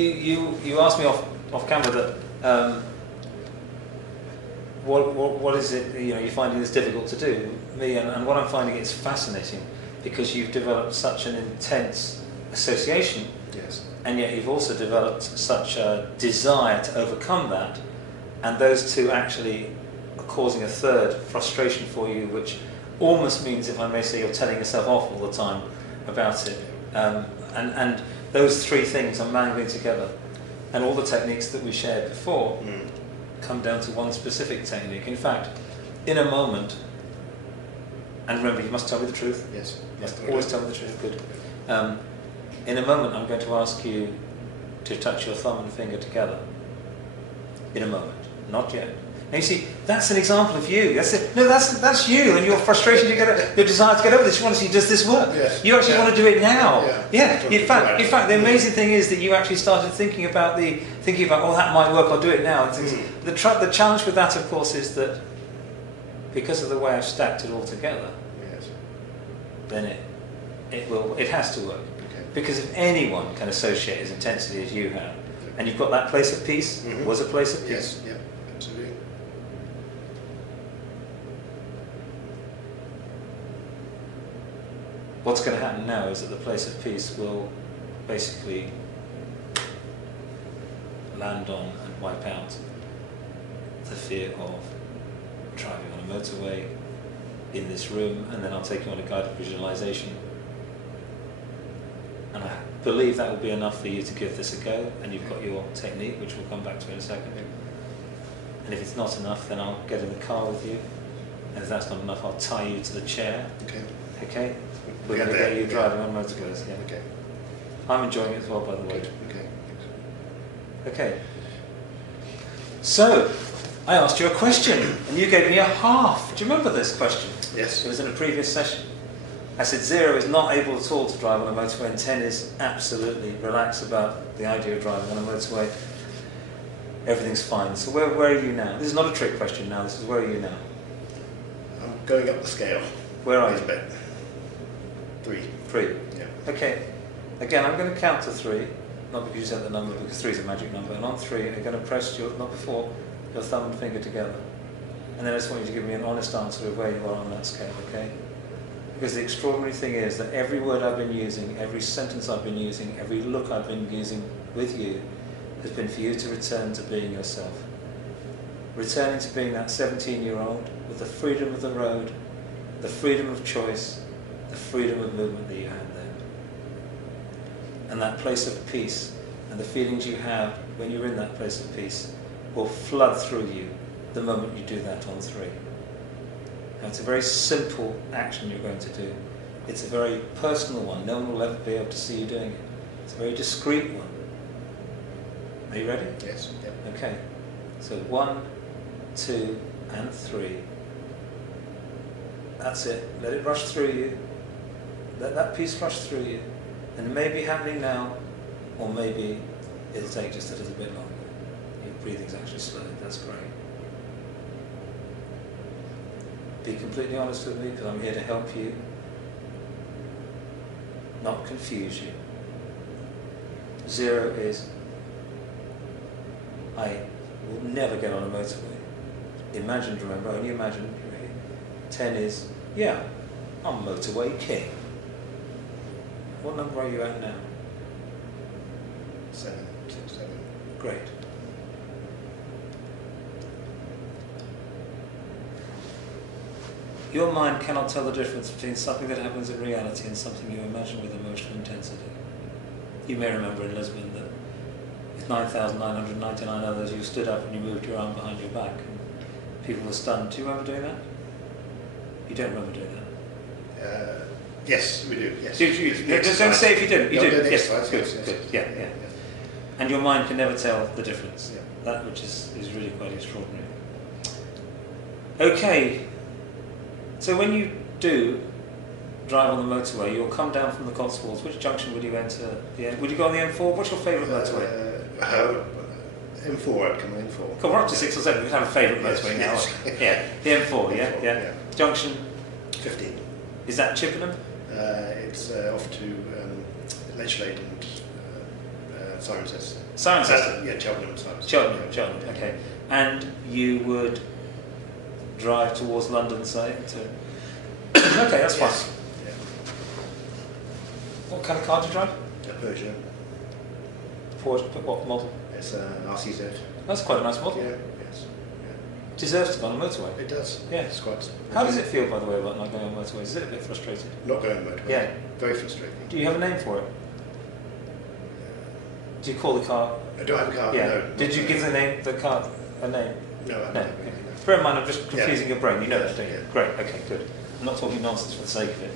you asked me off camera that what is it you're finding this difficult to do? Me and what I'm finding it's fascinating because you've developed such an intense association. Yes. And yet you've also developed such a desire to overcome that, and those two actually are causing a third frustration for you, which almost means, if I may say, you're telling yourself off all the time about it. And those three things are mangling together. And all the techniques that we shared before come down to one specific technique. In fact, in a moment, and remember, you must tell me the truth. Yes. You must always tell me the truth. Good. In a moment, I'm going to ask you to touch your thumb and finger together. In a moment, not yet. Now you see, that's an example of you. That's it. No, that's you and your frustration to your desire to get over this. You want to see, does this work? Yes. You actually want to do it now. Yeah. In fact, the amazing thing is that you actually started thinking about oh, that might work. I'll do it now. And things. The challenge with that, of course, is that because of the way I've stacked it all together, then it has to work. Because if anyone can associate as intensely as you have, and you've got that place of peace, was a place of peace. Yes, yeah, absolutely. What's going to happen now is that the place of peace will basically land on and wipe out the fear of driving on a motorway in this room, and then I'll take you on a guided visualization. And I believe that will be enough for you to give this a go, and you've got your technique, which we'll come back to in a second. And if it's not enough, then I'll get in the car with you, and if that's not enough, I'll tie you to the chair. Okay? We're going to get you driving on motorways. Yeah. Okay. I'm enjoying it as well, by the way. Okay. So, I asked you a question, and you gave me a half. Do you remember this question? Yes. It was in a previous session. I said 0 is not able at all to drive on a motorway, and 10 is absolutely relaxed about the idea of driving on a motorway. Everything's fine. So where are you now? This is not a trick question now, this is where are you now? I'm going up the scale. Where are you? 3. 3. Yeah. Okay. Again, I'm going to count to 3, not because you said the number, because 3 is a magic number. And on 3, you're going to press your thumb and finger together. And then I just want you to give me an honest answer of where you are on that scale, okay? Because the extraordinary thing is that every word I've been using, every sentence I've been using, every look I've been using with you has been for you to return to being yourself. Returning to being that 17-year-old with the freedom of the road, the freedom of choice, the freedom of movement that you had then. And that place of peace and the feelings you have when you're in that place of peace will flood through you the moment you do that on 3. Now, it's a very simple action you're going to do. It's a very personal one. No one will ever be able to see you doing it. It's a very discreet one. Are you ready? Yes. Yep. Okay. So 1, 2, and 3. That's it. Let it rush through you. Let that peace rush through you. And it may be happening now, or maybe it'll take just a little bit longer. Your breathing's actually slowed. That's great. Be completely honest with me, because I'm here to help you, not confuse you. 0 is, I will never get on a motorway. Imagined, remember, only imagine. 10 is, yeah, I'm motorway king. What number are you at now? 7. Great. Your mind cannot tell the difference between something that happens in reality and something you imagine with emotional intensity. You may remember in Lisbon that with 9,999 others you stood up and you moved your arm behind your back and people were stunned. Do you remember doing that? You don't remember doing that? Yes, we do. Yes. Don't say if you didn't. You do. Yes. Good. Yes. Good. Yeah. And your mind can never tell the difference. Yeah. That which is really quite extraordinary. Okay. So when you do drive on the motorway, you'll come down from the Cotswolds. Which junction would you enter? Would you go on the M4? What's your favourite motorway? M4, I'd come on M4. Cool, we're up to 6 or 7. We can have a favourite motorway now. Yeah, the M4, yeah. Junction? 15. Is that Chippenham? It's off to Lechlade and Cirencester. Cirencester? Yeah, Cheltenham. Cirencester. Cheltenham, okay. And you would drive towards London, say? Okay, that's fine. Yes. Yeah. What kind of car do you drive? A Peugeot. Ford, what model? It's RCZ. That's quite a nice model. Yeah, yes. Deserves to go on a motorway. It does. Yeah. It's quite... How does it feel, by the way, about not going on motorways? Is it a bit frustrating? Not going motorway. Yeah. Very frustrating. Do you have a name for it? Do you call the car? Do I have a car? Yeah. No. Did you give the car a name? No, I No. haven't. Okay. Bear in mind, I'm just confusing your brain. You know Yeah, that, don't you? yeah. Great. Okay, good. I'm not talking nonsense for the sake of it.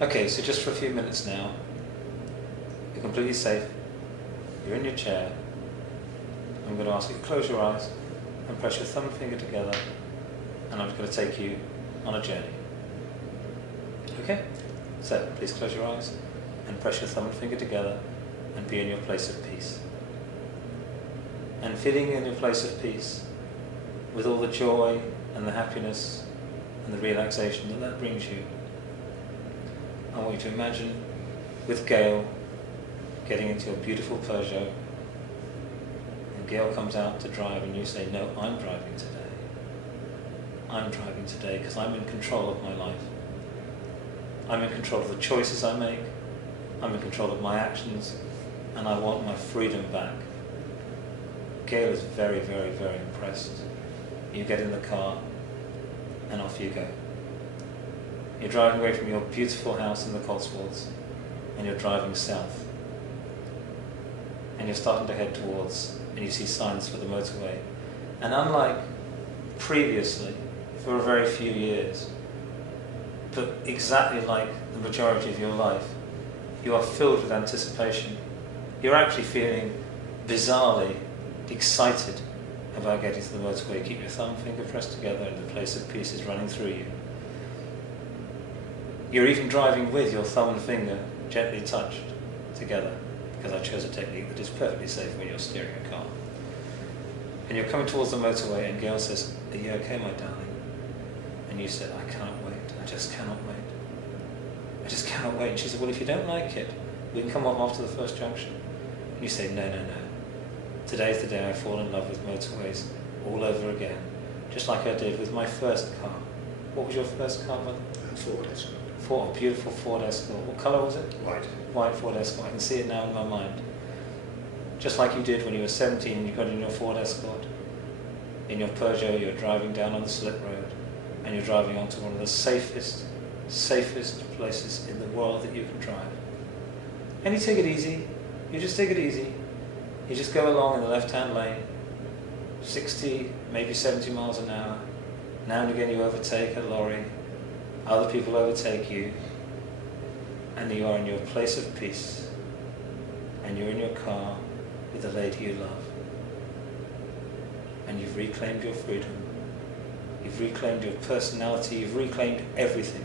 Okay, so just for a few minutes now, you're completely safe. You're in your chair. I'm going to ask you to close your eyes and press your thumb and finger together, and I'm going to take you on a journey. Okay? So, please close your eyes and press your thumb and finger together and be in your place of peace. And feeling in your place of peace, with all the joy and the happiness and the relaxation that brings you, I want you to imagine with Gail getting into your beautiful Peugeot, and Gail comes out to drive and you say, no, I'm driving today. I'm driving today because I'm in control of my life. I'm in control of the choices I make, I'm in control of my actions, and I want my freedom back. Gail is very, very, very impressed. You get in the car and off you go. You're driving away from your beautiful house in the Cotswolds and you're driving south. And you're starting to head towards, and you see signs for the motorway. And unlike previously, for a very few years, but exactly like the majority of your life, you are filled with anticipation. You're actually feeling bizarrely excited about getting to the motorway. Keep your thumb finger pressed together and the place of peace is running through you. You're even driving with your thumb and finger gently touched together, because I chose a technique that is perfectly safe when you're steering a car. And you're coming towards the motorway and Gail says, are you okay, my darling? And you said, I can't wait, I just cannot wait. I just cannot wait. And she said, well, if you don't like it, we can come off after the first junction. And you say, no, no, no. Today's the day I fall in love with motorways all over again, just like I did with my first car. What was your first car, brother? Ford Escort. Ford, a beautiful Ford Escort. What colour was it? White. White Ford Escort. I can see it now in my mind. Just like you did when you were 17 and you got in your Ford Escort. In your Peugeot, you're driving down on the slip road and you're driving onto one of the safest places in the world that you can drive. And you take it easy. You just take it easy. You just go along in the left-hand lane, 60, maybe 70 miles an hour. Now and again you overtake a lorry. Other people overtake you. And you are in your place of peace. And you're in your car with the lady you love. And you've reclaimed your freedom. You've reclaimed your personality. You've reclaimed everything.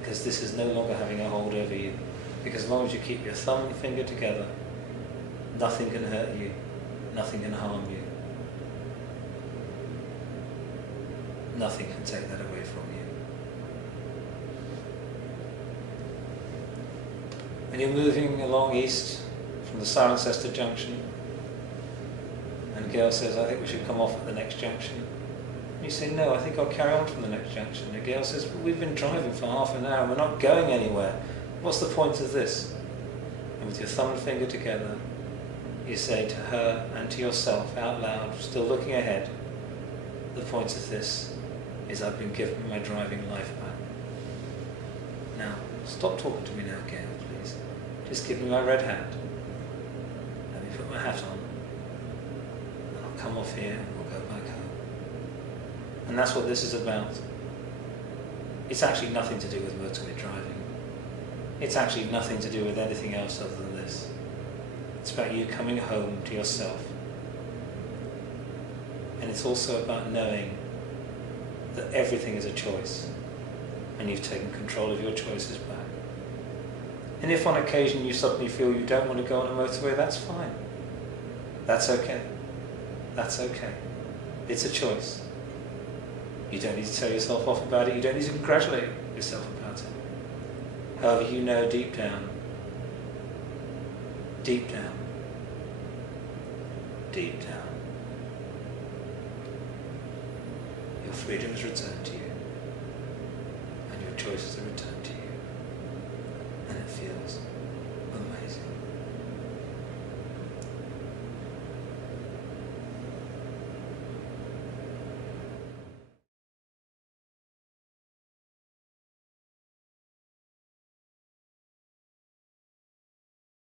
Because this is no longer having a hold over you. Because as long as you keep your thumb and finger together, nothing can hurt you. Nothing can harm you. Nothing can take that away from you. And you're moving along east from the Cirencester junction. And Gail says, I think we should come off at the next junction. And you say, no, I think I'll carry on from the next junction. And Gail says, well, we've been driving for half an hour and we're not going anywhere. What's the point of this? And with your thumb and finger together, you say to her and to yourself out loud, still looking ahead, the point of this is I've been given my driving life back. Now, stop talking to me now, Gail, please. Just give me my red hat. Let me put my hat on. And I'll come off here and we'll go back home. And that's what this is about. It's actually nothing to do with motorway driving. It's actually nothing to do with anything else other than this. It's about you coming home to yourself. And it's also about knowing that everything is a choice and you've taken control of your choices back. And if on occasion you suddenly feel you don't want to go on a motorway, that's fine. That's okay. That's okay. It's a choice. You don't need to tell yourself off about it. You don't need to congratulate yourself about it. However, you know deep down deep down, deep down, your freedom is returned to you, and your choices are returned to you, and it feels